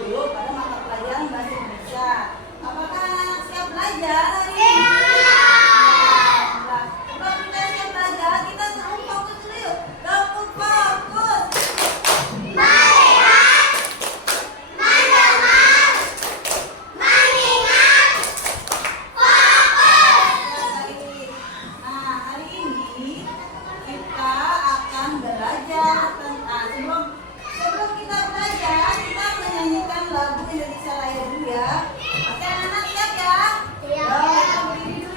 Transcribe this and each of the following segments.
dulu pada mata pelajaran bahasa Indonesia. Apakah anak siap belajar hari ini? Nah, sebelum kita siap belajar, kita selalu fokus dulu yuk. Kamu fokus. Melihat, mendengar, mengingat, fokus. Nah, hari ini kita akan belajar tentang sebelum kita belajar, kita menyanyikan lagu Indonesia Raya dulu ya. Oke, anak-anak siap ya? Siap. Kita berdiri dulu.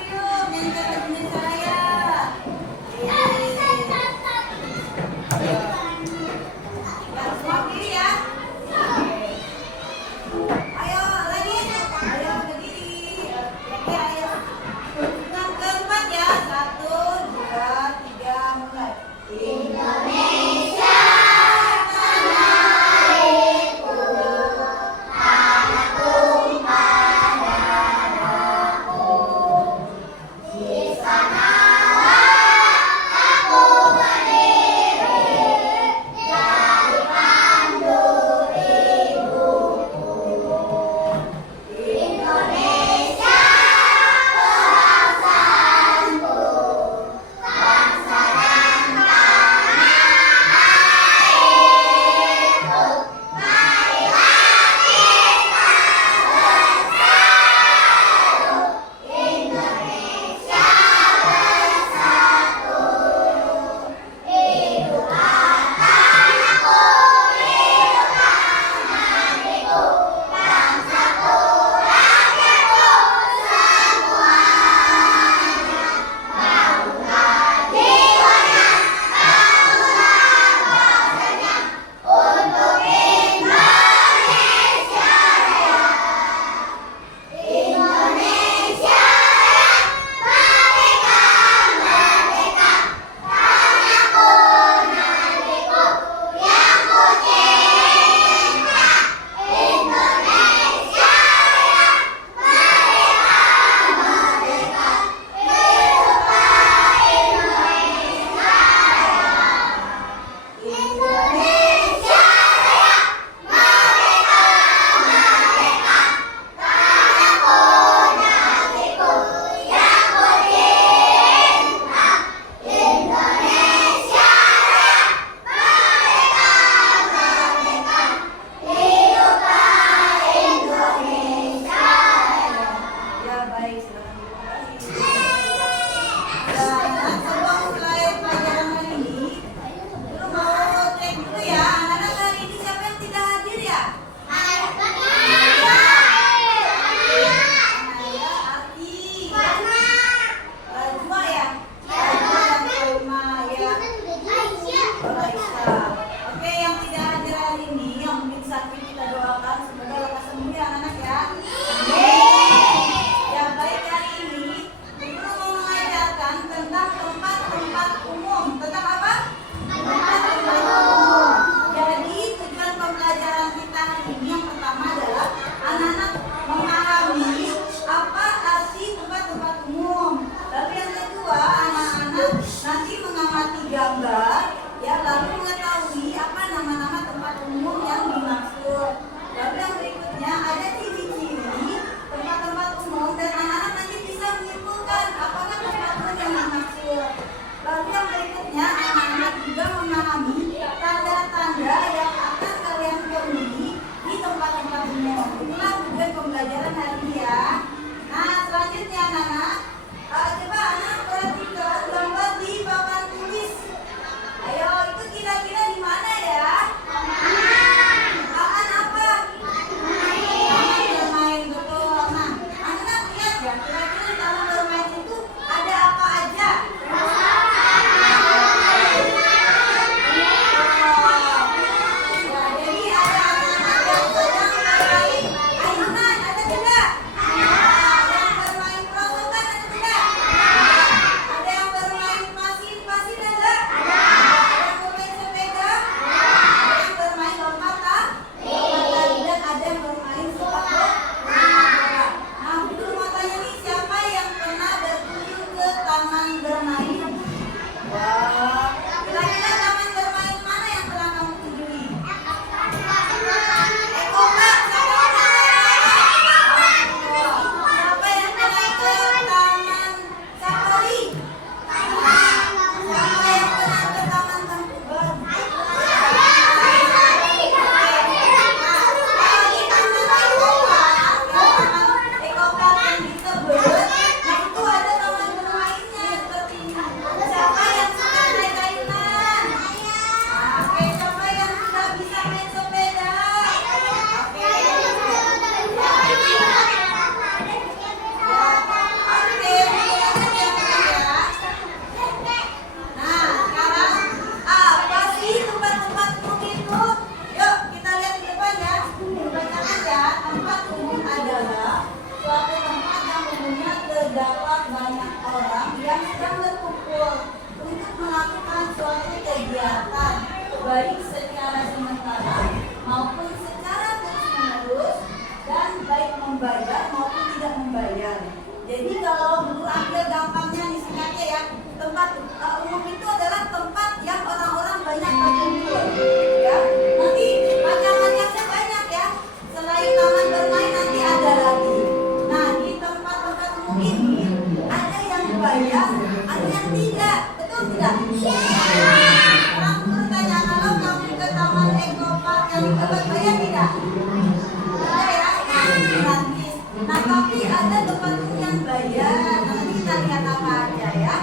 baik secara sementara maupun secara terus-menerus, dan baik membayar maupun tidak membayar. Jadi kalau guru ambil gampangnya nih, singkatnya ya, tempat umum itu adalah tempat yang orang-orang banyak berkumpul, ya. Nanti macam-macamnya banyak ya. Selain taman bermain nanti ada lagi. Nah, di tempat-tempat umum ini ada yang bayar, ada yang tidak. Betul tidak? Orang guru tanya, kalau kamu ke taman Eko Park yang dibuat bayar tidak? Ada ya? Gratis. Nah, tapi ada tempat umum yang bayar. Nanti kita lihat apa aja ya.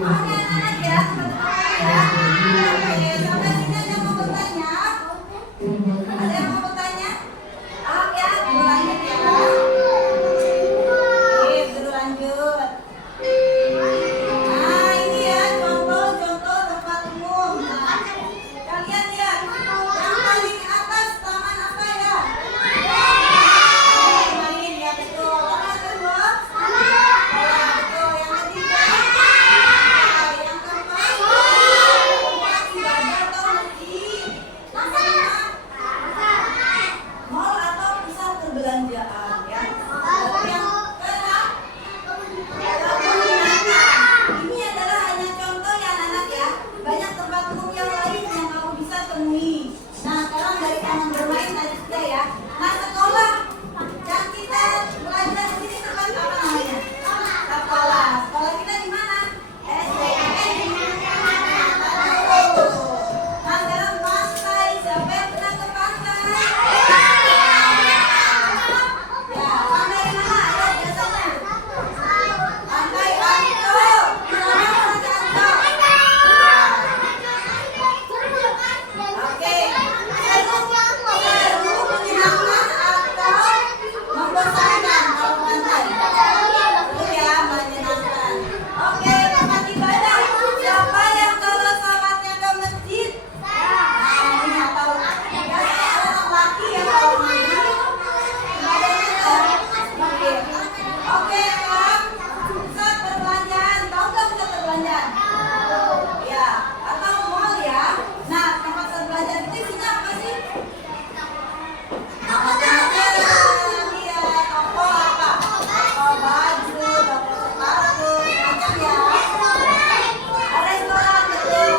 Oke anak-anak ya, teman-teman ya. Oke, sampai sini ada yang mau bertanya? Ada yang mau bertanya? Oke, guru lanjut ya. Oke, guru lanjut. Nah, ini ya contoh-contoh tempat umum. Nah, kalian lihat yang paling atas taman apa ya? Main ya, betul. Taman kedua? Ya, betul. Yang ketiga? Yang keempat? Tempat ibadah atau masjid? Yang kelima? Mall atau pusat perbelanjaan ya. Lalu yang keenam? Ini adalah hanya contoh ya anak-anak ya. Banyak tempat umum yang lain yang kamu bisa temui. Nah, sekarang dari taman bermain tadi sudah ya. Nah, sekolah yang kita belajar di sini tempat apa namanya? Sekolah. Sekolah kita di mana? SDN. Nah, sekarang pantai. Siapa yang pernah ke pantai? Ya, pantai di mana? Ayo biasanya. Pantai Ancol. Mana Pantai Ancol? Oke. Seru, menyenangkan atau membosankan kalau pantai? Seru ya, menyenangkan. Oke, tempat ibadah. Siapa yang kalau sholatnya ke masjid? Nah, ini nggak tahu. Biasanya orang laki ya kalau mandi. Ibadahnya ke masjid. Oke, sekarang pusat perbelanjaan. Tahu nggak pusat perbelanjaan? Ya, atau mall ya. Nah, tempat perbelanjaan itu isinya apa sih? Macam-macam, iya. Toko apa? Toko baju, toko sepatu, macam ya. Restoran betul.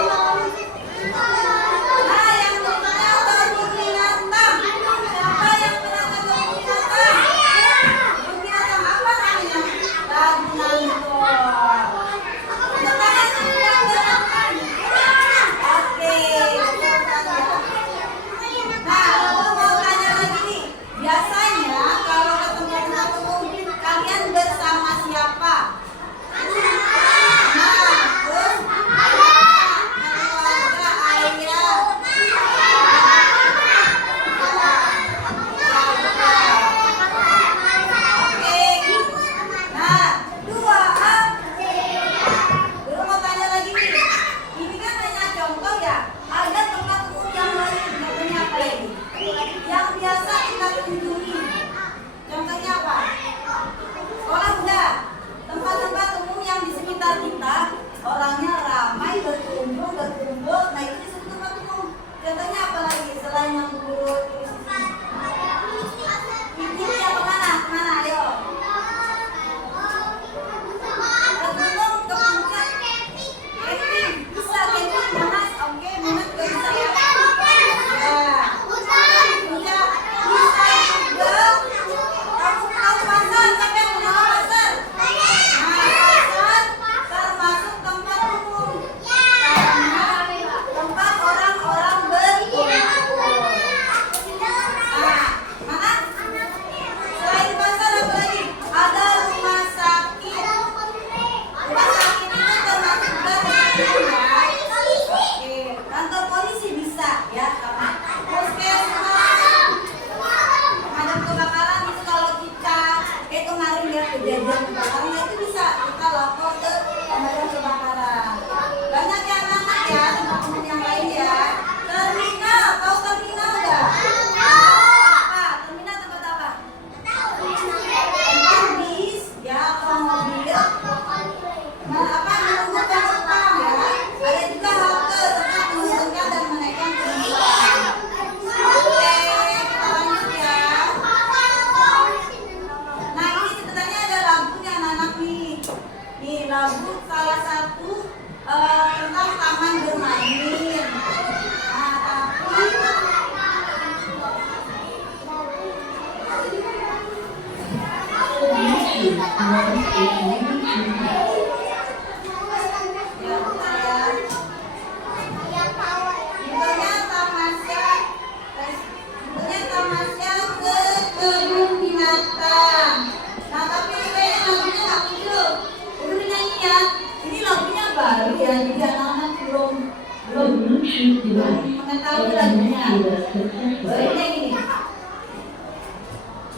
Nah, yang namanya kebun binatang. Siapa yang pernah ke kebun binatang? Kebun binatang apa namanya? Ragunan Goa. Tepuk tangan semua gerakan. Oke, betul kan ya. Nah, aku mau tanya lagi nih. Biasanya kalau ketemu tempat umum, kalian bersama siapa? Nah, terus keluarga, ayah. Oke. Nah, dua. Dulu mau tanya lagi nih. Ini kan hanya contoh ya. Ada tempat umum yang lain. Contohnya apa lagi? Yang biasa kita kunjungi. Contohnya apa? Sekolah udah. Tempat-tempat umum yang di sekitar kita, orangnya ramai, berkumpul. Nah, itu disebut tempat umum. Contohnya apa lagi selain yang guru tulis di sini? Ini ya kemana? Kemana? Ayo. Ke gunung, ke puncak. Camping. Bisa camping, Monas. Oke, Monas juga bisa ya. Ya. Puncak. Bisa juga. Kamu tahu pasar? Siapa yang mengenal pasar? Nah, pasar termasuk tempat umum. Karena tempat orang-orang berkumpul. Nah, mana? Selain pasar apa lagi? Ada rumah sakit. Rumah sakit itu termasuk juga tempat umum ya. Oke, kantor polisi bisa ya, karena puskesmas, pemadam kebakaran itu kalau kita kayak kemarin ya kejadian kebakaran itu bisa kita lapor ke pemadam kebakaran. Banyak yang anak ya tempat umum yang lain ya. Terminal, tahu terminal nggak? Apa? Terminal tempat apa? Tempat bis ya, atau mobil. Nah, apa menunggu penumpang ya? Ada juga halte tempat menurunkan dan menaikkan kebun binatang. Nah, tapi kayaknya lagunya nggak muncul. Udah nyanyi ya. Ini lagunya baru ya, jadi anak-anak belum mengetahui lagunya. Baiknya gini.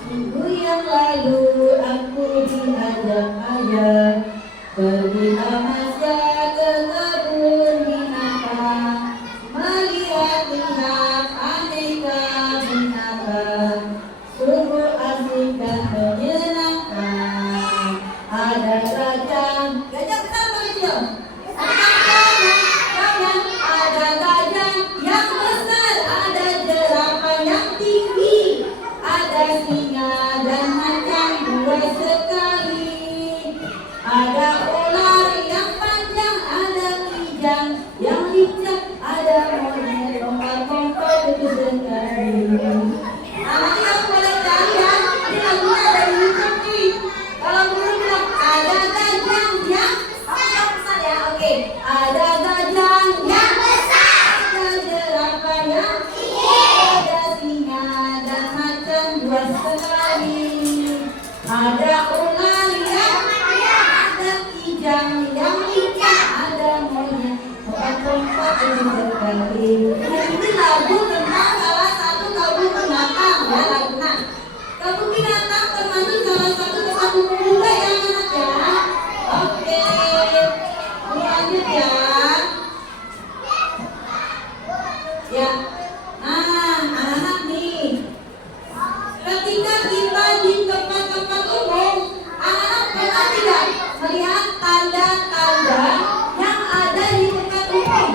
Minggu yang lalu aku diajak ayah pergi tamasya ke kebun binatang, melihat-lihat aneka binatang, sungguh asik dan menyenangkan. Ada gajah besar atau kecil? Ada gajah yang besar, ada jerapah yang tinggi, ada singa dan macan dua sekali, ada ular yang panjang, ada kijang yang lincah, ada monyet lompat-lompat itu sekali. Nah, nanti kamu boleh cari ya, ini lagunya ada di YouTube nih. Kalau guru bilang ada gajah yang besar ya, oke. Ada gajah yang besar, ada jerapah yang tinggi, ada singa dan macan dua sekali, ada ular yang panjang, ada kijang yang lincah, ada monyet lompat-lompat itu sekali. Ini lagu tentang salah satu kebun binatang ya, lagunya. Kebun binatang termasuk salah satu kesatuan juga ya anak ya. Oke, lanjut ya. Ya, nah anak-anak nih, ketika kita di tempat-tempat umum, anak-anak pernah tidak melihat tanda-tanda yang ada di tempat umum?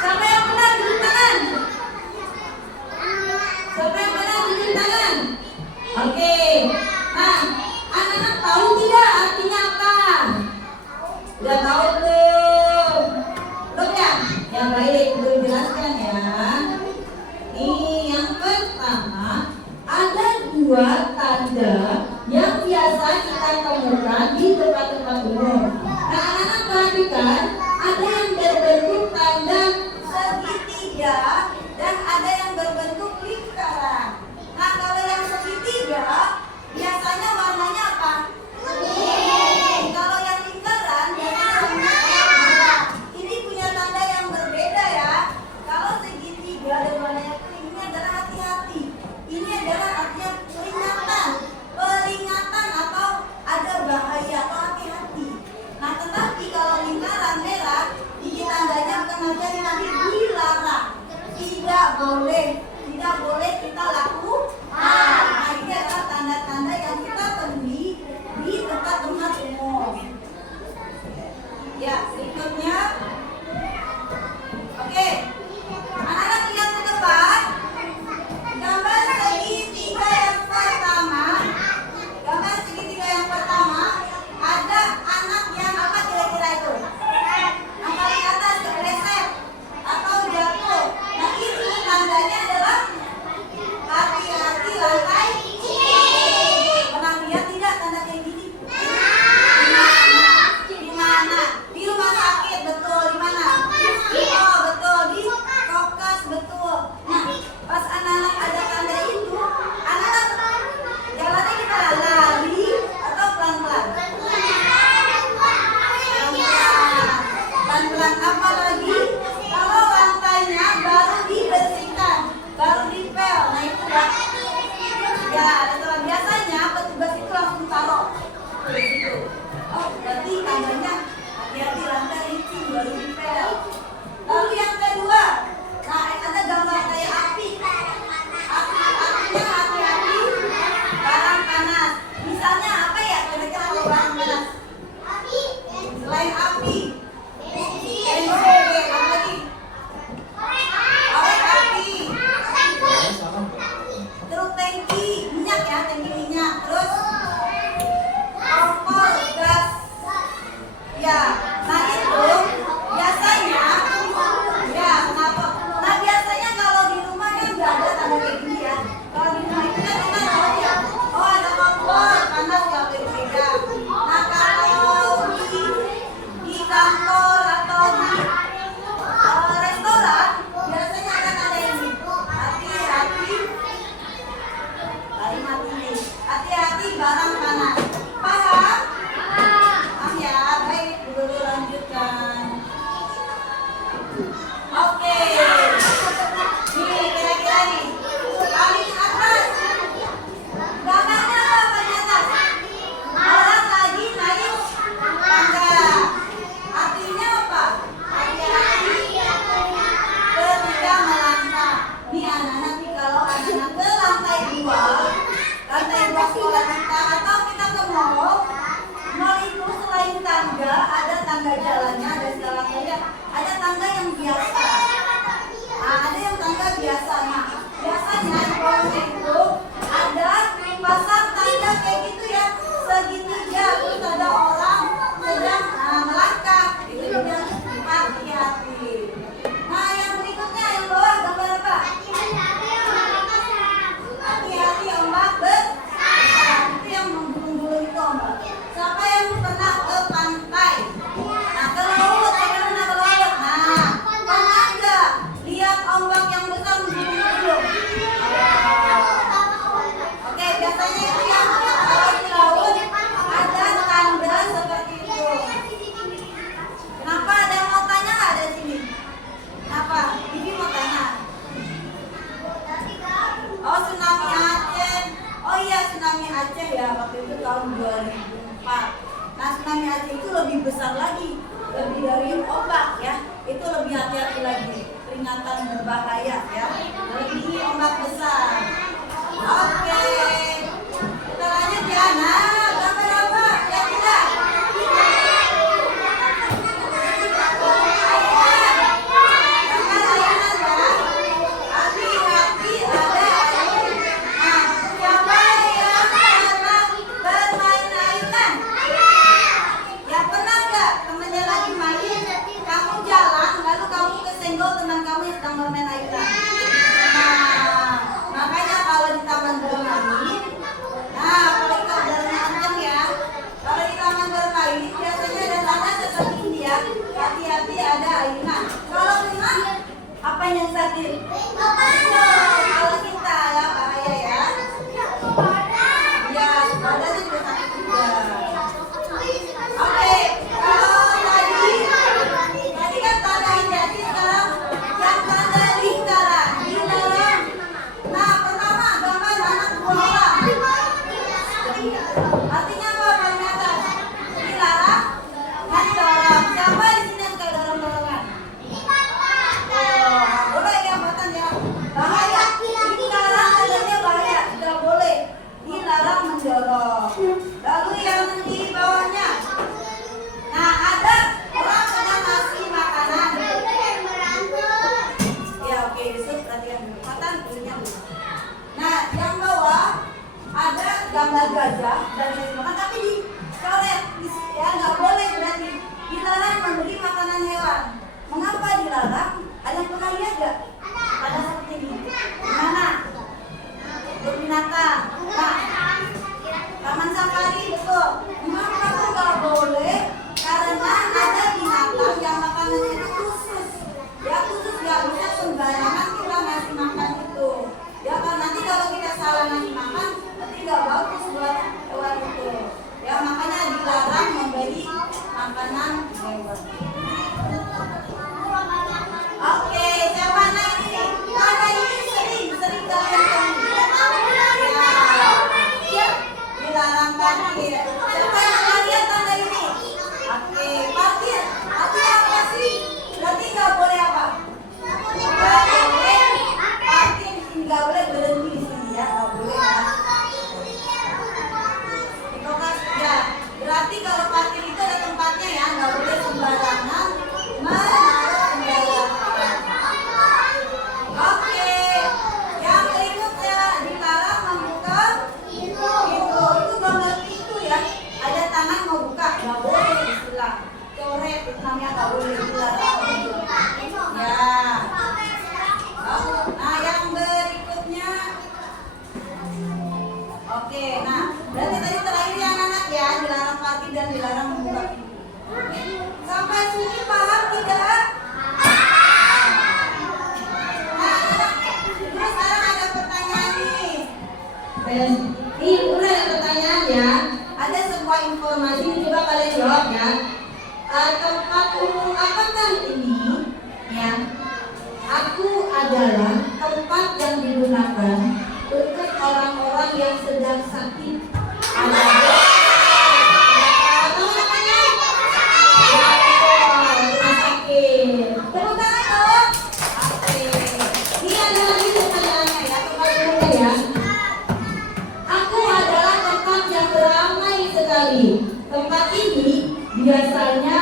Siapa yang pernah tunjuk tangan? Siapa yang pernah tunjuk tangan? Oke, nah anak-anak tahu tidak artinya apa? Udah tahu belum? Belum ya? Yang baik, belum jelaskan ya. Nih yang pertama, ada dua tanda yang biasa kita temukan di tempat-tempat umum. Nah anak-anak perhatikan, ada yang berbentuk tanda segitiga dan ada yang berbentuk lingkaran. Nah kalau yang segitiga biasanya warnanya apa? Kuning. Kalau yang lingkaran biasanya warnanya merah. Ini punya tanda yang berbeda ya. Kalau segitiga dan warnanya kuning ini adalah hati-hati. Ini adalah artinya peringatan atau ada bahaya atau hati-hati. Nah tetapi kalau lingkaran merah, ini tandanya bukan hati-hati tapi dilarang. Tidak boleh kita lakukan. Nah ini adalah tanda-tanda yang kita temui di tempat-tempat umum. Ya, berikutnya. Oke, anak-anak lihat ke depan. Gambar segitiga yang pertama. Gambar segitiga yang pertama ada anak yang apa kira-kira itu? Yang paling atas kepleset atau jatuh. Nah itu tandanya adalah hati-hati lantai. Pernah lihat tidak tanda kayak gini? Di mana? Di rumah sakit, betul. Di mana? Oh betul, di kokas, betul. Nah pas anak-anak ada tanda itu, anak-anak jalannya kita lari atau pelan-pelan? Pelan-pelan. Apa lagi? Kalau lantainya baru dibersihkan, baru dipel, nah itu ya setelah biasanya petugas itu langsung taruh di situ. Oh berarti tandanya hati-hati lantai licin baru dipel. Lalu yang kedua, nah ada gambar kayak api. Apinya hati-hati barang panas. Misalnya apa ya kira-kira kalau barang panas? Selain api, apa lagi? Korek api, truk tangki, minyak ya, tahun 2004. Nah, tsunami Aceh itu lebih besar lagi, lebih dari ombak ya. Itu lebih hati-hati lagi, peringatan berbahaya ya. Lebih ombak besar. Oke, kita lanjut ya. Nah, gambar apa? Ya tidak. Teman kamu yang sedang bermain ayunan. Nah, makanya kalau di taman bermain, nah apalagi kalau jalannya kencang ya. Kalau di taman bermain biasanya ada tanda seperti ini ya. Hati-hati ada ayunan. Kalau memang apa yang sakit? Kalau kita ya bahaya ya. Ya, badannya juga sakit juga. Oke, kalau tadi kan tanda hindari, sekarang yang tanda lingkaran dilarang. Nah, pertama gambar anak bola. Artinya apa paling atas? Dilarang mendorong. Siapa di sini yang suka dorong-dorongan? Oh, boleh ya Batan ya. Bahaya. Lingkaran tandanya bahaya, tidak boleh. Dilarang mendorong. Lalu yang di bawahnya. Nah, ada orang sedang ngasih makanan. Ya, oke, besok perhatikan dulu. Matan dulunya dulu. Nah, yang bawah ada gambar gajah dan ngasih makan, tapi dicoret, ya nggak boleh berarti. Dilarang memberi makanan hewan. Mengapa dilarang? Ada yang pernah lihat nggak? Ada seperti ini. Gimana? Binatang. Nah, taman safari betul. Mengapa aku nggak boleh? Karena ada binatang yang makanannya itu khusus. Ya khusus, nggak bisa sembarangan kita ngasih makan itu. Ya kan nanti kalau kita salah ngasih makan, nanti nggak bagus buat hewan itu. Ya makanya dilarang memberi makanan hewan. Oke, siapa ini? Tanda ini sering kalian temui. Ya, dilarang parkir. Siapa yang pernah lihat tanda ini? Oke, parkir. Artinya apa sih? Berarti nggak boleh apa? Nggak boleh parkir di sini, nggak boleh berhenti di sini ya, nggak boleh ya. Itu kan ya. Berarti kalau parkir itu ada tempatnya ya, nggak boleh sembarangan menaruh kendaraan. Oke, yang berikutnya dilarang membuka pintu. Itu gambar pintu ya. Ada tangan mau buka, nggak boleh istilah. Coret itu namanya nggak boleh dilarang. Ya. Nah yang berikutnya. Oke, nah berarti tadi terakhir ya anak-anak ya, dilarang parkir dan dilarang membuka pintu. Sampai sini paham tidak? Terus sekarang ada pertanyaan nih. Ini udah ada pertanyaan ya. Ada sebuah informasi, coba kalian jawab ya. Tempat umum apakah ini? Ya. Aku adalah tempat yang digunakan untuk orang-orang yang sedang sakit. Ada rumah sakit. Tepuk tangan dong. Oke. Ini ada lagi pertanyaannya ya, tempat umum ya. Aku adalah tempat yang ramai sekali. Tempat ini biasanya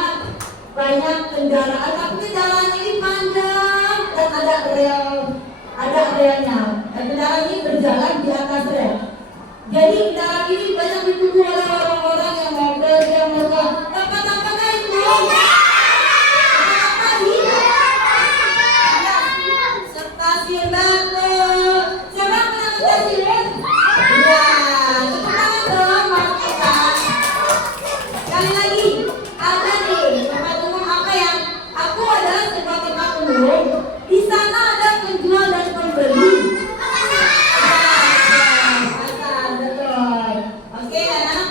banyak kendaraan, tapi kendaraan ini panjang dan ada relnya. Kendaraan ini berjalan di atas rel. Jadi kendaraan ini banyak ditunggu oleh orang-orang yang mau kerja, tempat-tempatnya itu. Apa di? Stasiun Batu. Siapa pernah ke stasiun? Ya, sekarang dong masukkan. Sekali lagi, ada nih tempat umum apa yang aku adalah tempat umum. Di sana ada penjual dan pembeli. Betul. Oke, anak-anak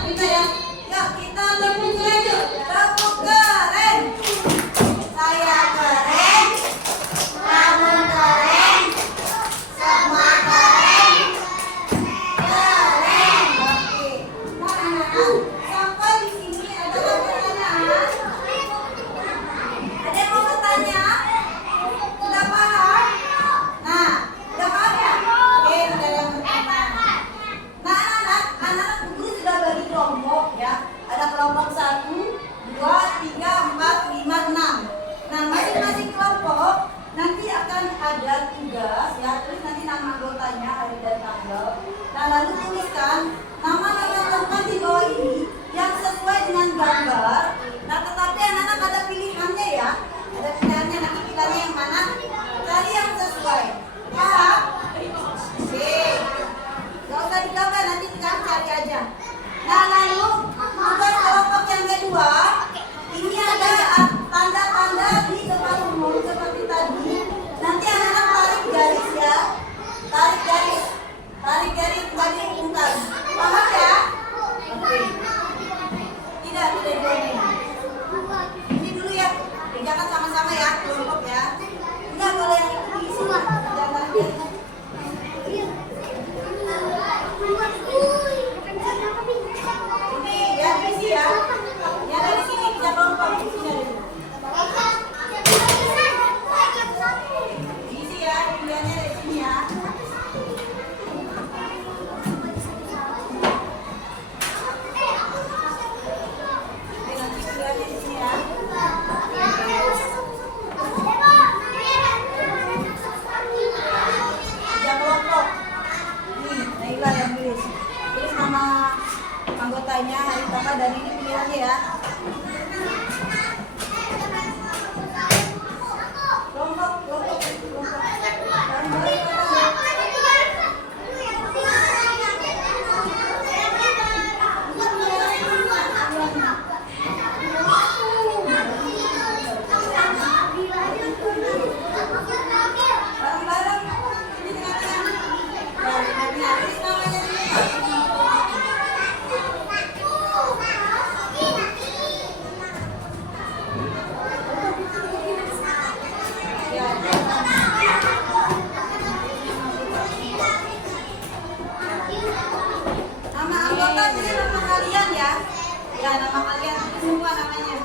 kelompok 1, 2, 3, 4, 5, 6. Nah, masing-masing kelompok nanti akan ada tugas ya, terus nanti nama anggotanya, hari dan tanggal. Nah, lalu tuliskan nama-nama teman di bawah ini yang sesuai dengan gambar. Nah, tetapi anak-anak ada pilihannya ya. Ada pilihannya, nanti pilihannya yang mana? Cari yang sesuai. Paham? Oke. Gak usah digambar, nanti kita cari aja. Nah, lalu tugas kelompok yang kedua, ini ada tanda-tanda di depan umum seperti tadi. Nanti anak-anak tarik garis ya. Tarik garis bagi umumkan. Paham ya? Oke. Tidak dua ini. Ini dulu ya. Jangan sama-sama ya, kelompok ya. Enggak, kalau yang itu diisi mah. Jangan tarik garis. Ini ya diisi ya. Ya dari sini bisa kelompok. Diisi ya, pilihannya dari sini ya. Nanti pilihannya di sini ya. Tiga kelompok. Nih, Naila yang tulis. Tulis nama anggotanya, hari tanggal, dan ini pilihannya ya. Kelompok. Bareng-bareng. Ini tengah-tengah. Tulis namanya dulu. Nama anggota ini nama kalian ya. Ya, nama kalian semua namanya.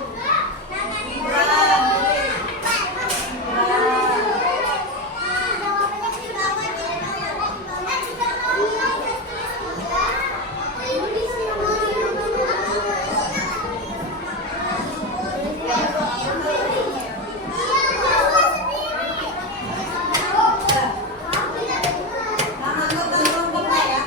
Imran. Nama anggota kelompoknya ya.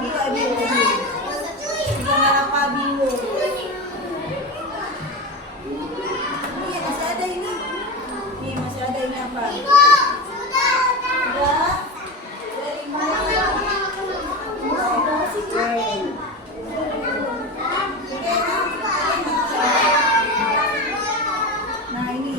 biru, biru. Tiga merah apa biru? Ini masih ada ini. Nih masih ada ini apa? Sudah. Dari mana? Nah ini.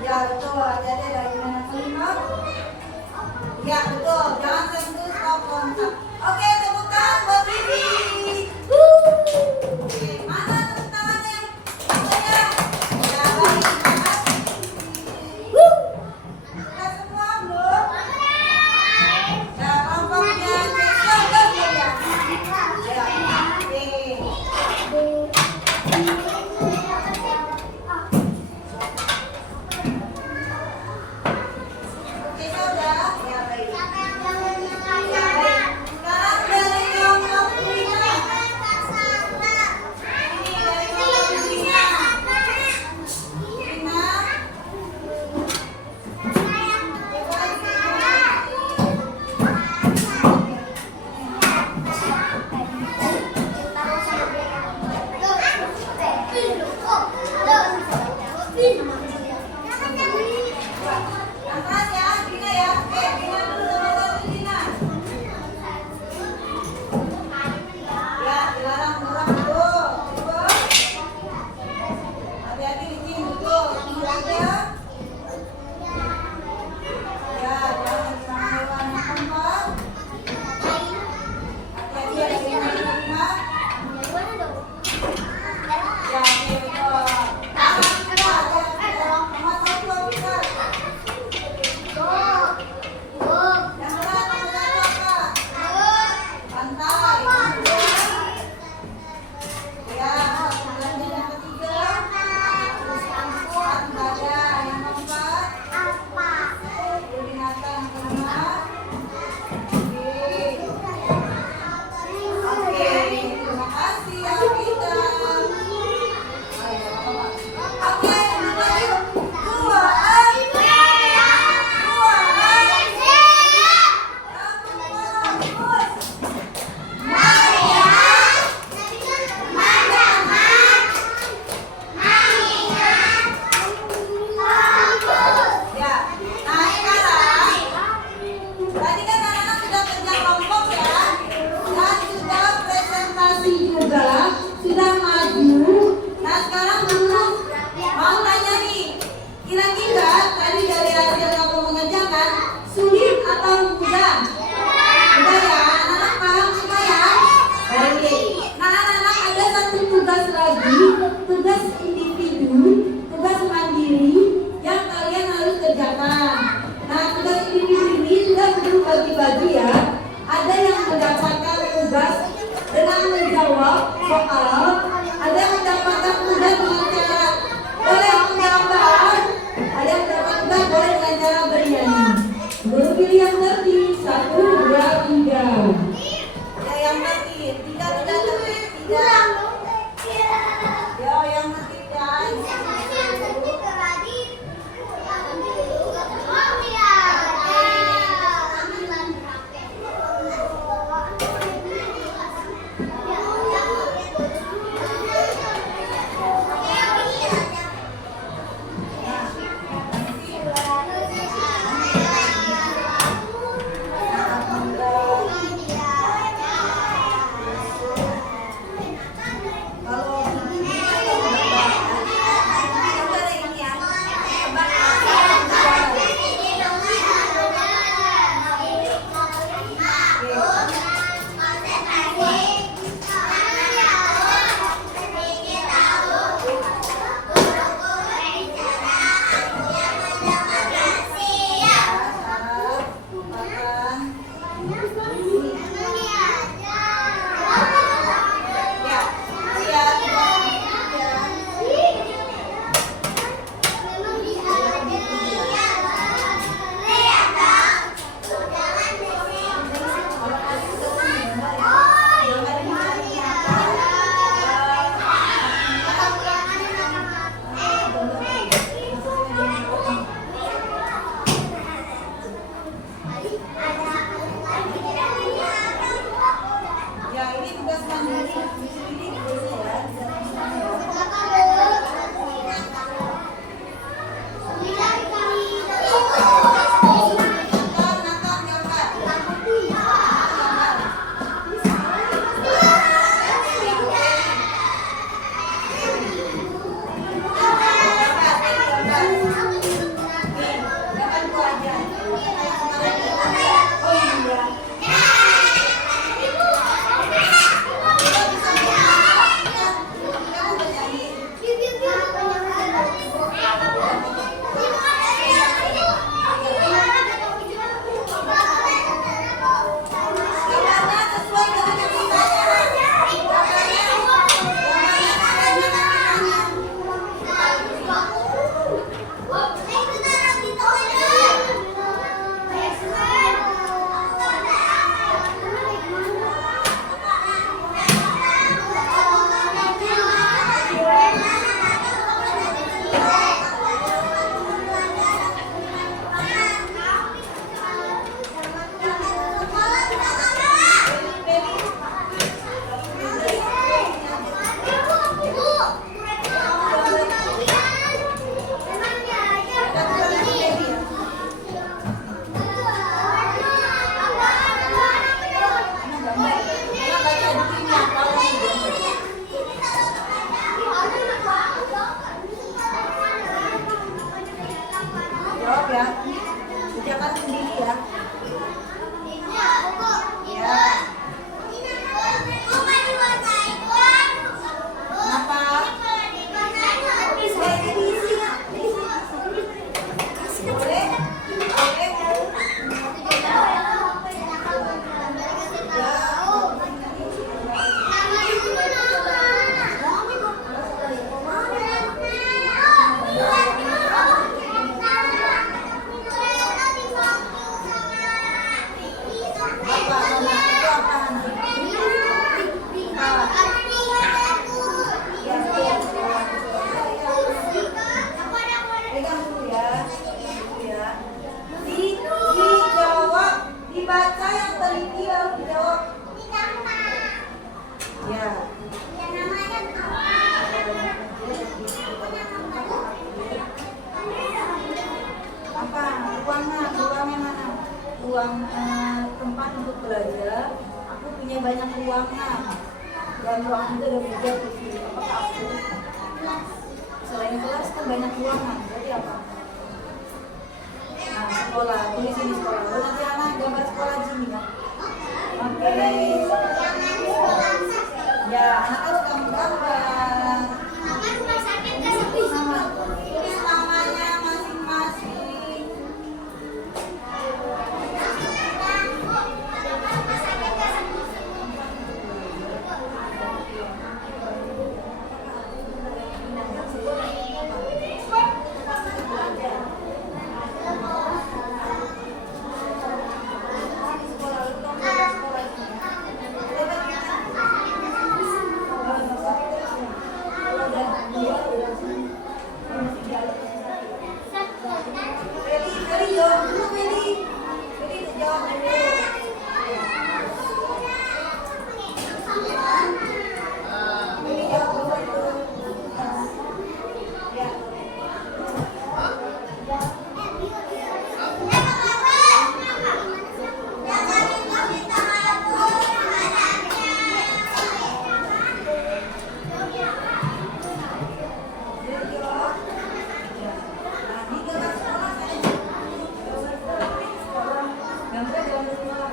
Ya betul, hati-hati ada gimana kelima. Ya betul, jangan sentuh stop kontak. Oke, tepuk tangan buat Bibi. Oke, mana tepuk tangannya? Ya, ya baik, terima kasih. Sudah semua belum? Ya, kelompoknya besok belum ya? Ya, oke. Oke, sudah. Ya baik. lagi tugas individu, tugas mandiri yang kalian harus kerjakan. Nah, tugas individu ini sudah berbagi-bagi ya. Ada yang mendapatkan tugas dengan menjawab soal, ada yang mendapatkan tugas dengan cara boleh menggambar, ada yang mendapatkan tugas boleh dengan cara bernyanyi. Guru pilih yang tertib, 1, 2, 3. Ya, yang tertib, 3 sudah tertib, 3. Yo, yang tertib guys. ruang tempat untuk belajar, aku punya banyak ruangan dan ruangan itu ada meja kursi. Apakah aku selain kelas kan banyak ruangan, berarti apa? Nah, sekolah, tulis ini sekolah. Lalu nanti anak gambar sekolah di sini ya. Oke. Ya, anak harus kamu gambar.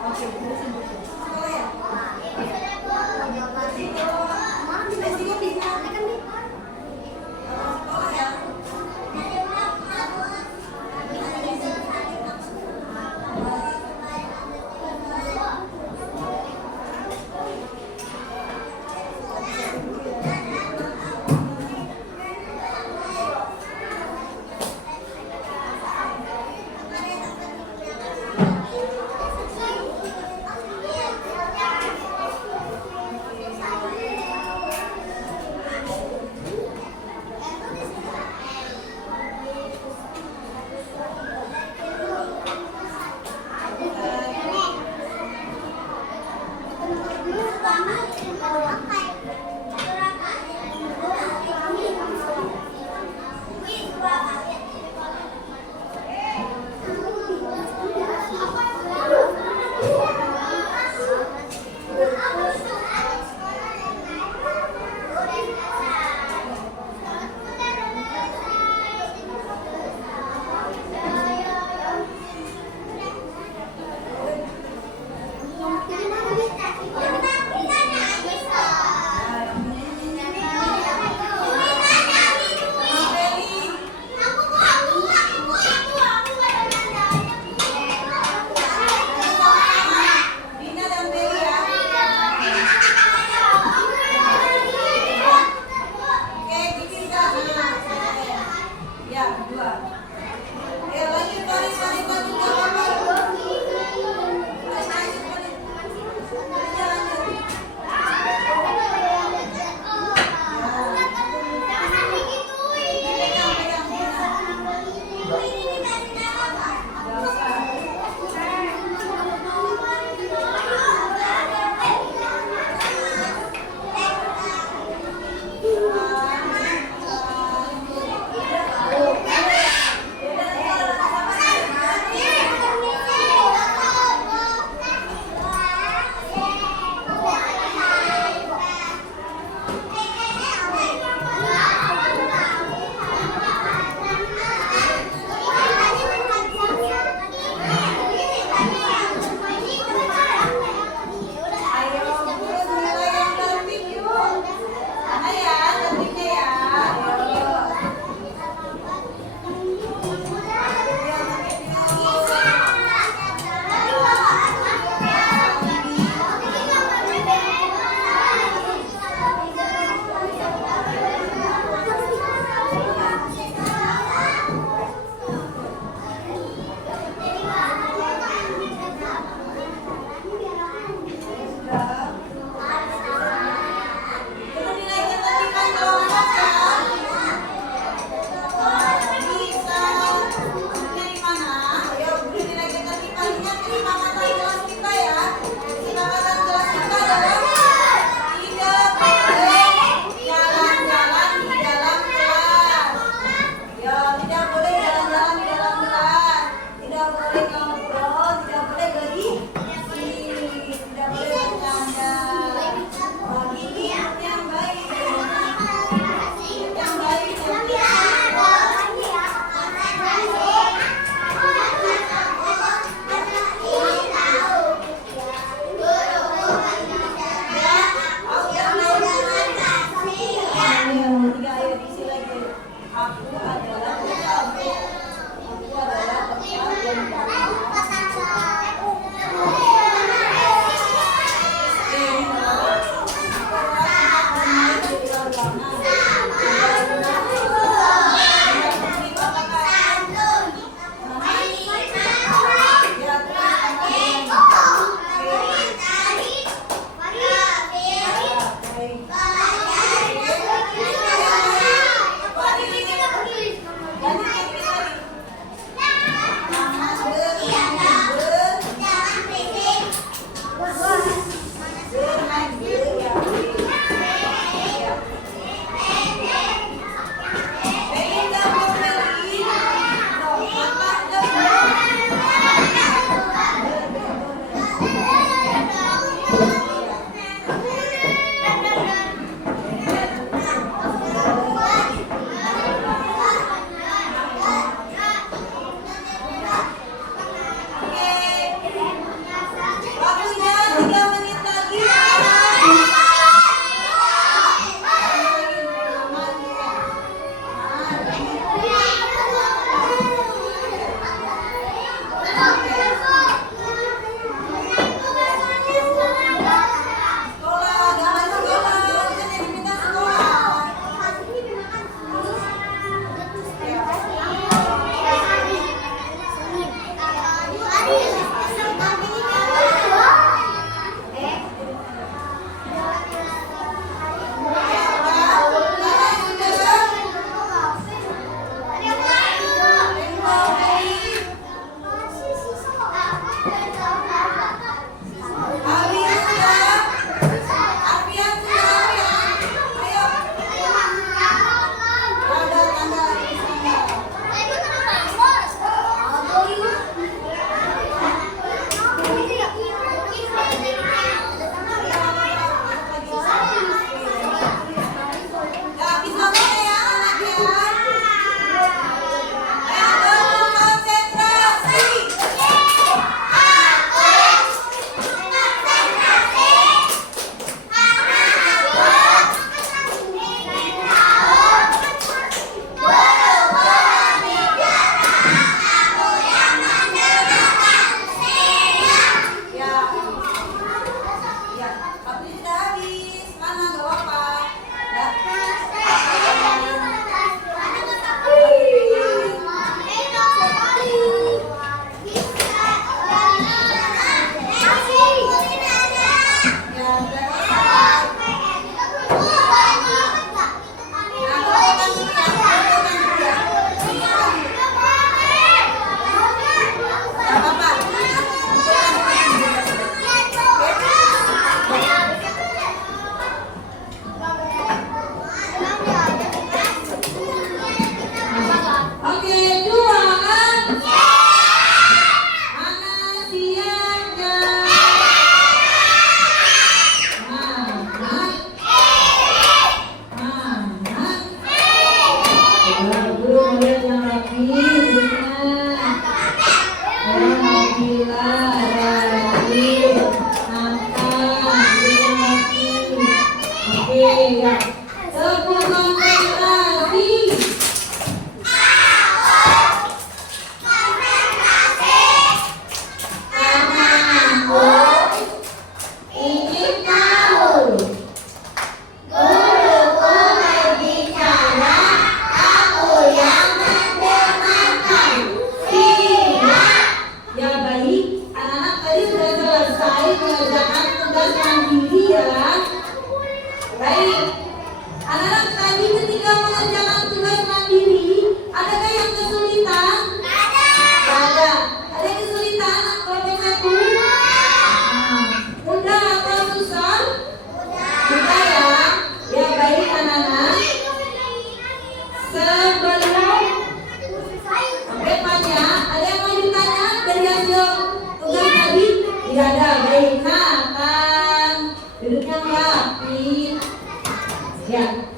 Oke, terusin dulu. Sekolah ya? Sini bisa. Sekolah ya?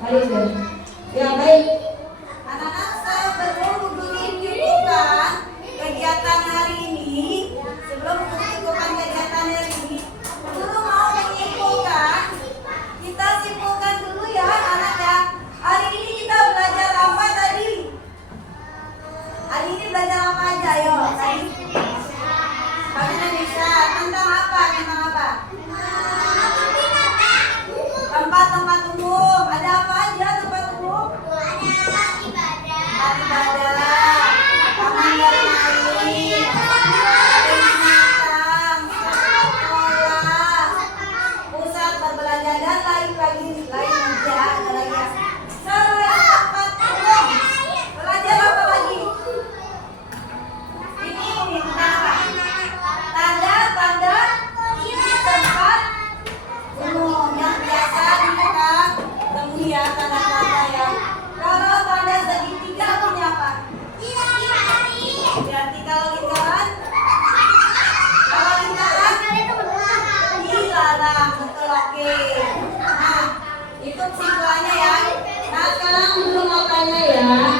Ayo deh. Ya baik. Anak-anak saya perlu menunjukkan kegiatan hari ini. Sebelum menunjukkan kegiatan hari ini, guru mau menyimpulkan. Kita simpulkan dulu ya anak ya. Hari ini kita belajar apa tadi? Hari ini belajar apa aja? Ayo. Bahasa Indonesia. Tentang apa? Tentang apa? Tempat-tempat umum. Ada apa aja tempat umum? Ada ibadah, taman bermain, binatang, sekolah, pusat berbelanja dan lain-lainnya. Ada lagi ya. Selain tempat umum, belajar apa lagi? Ini tentang apa? Tanda-tanda di tempat umum yang biasa kita temui ya, tanda-tanda ya. Kalau tanda segitiga punya apa? Berarti kalau lingkaran? Kalau lingkaran? Dilarang, betul, oke. Nah, itu simpulannya ya. Nah, sekarang belum mau tanya ya.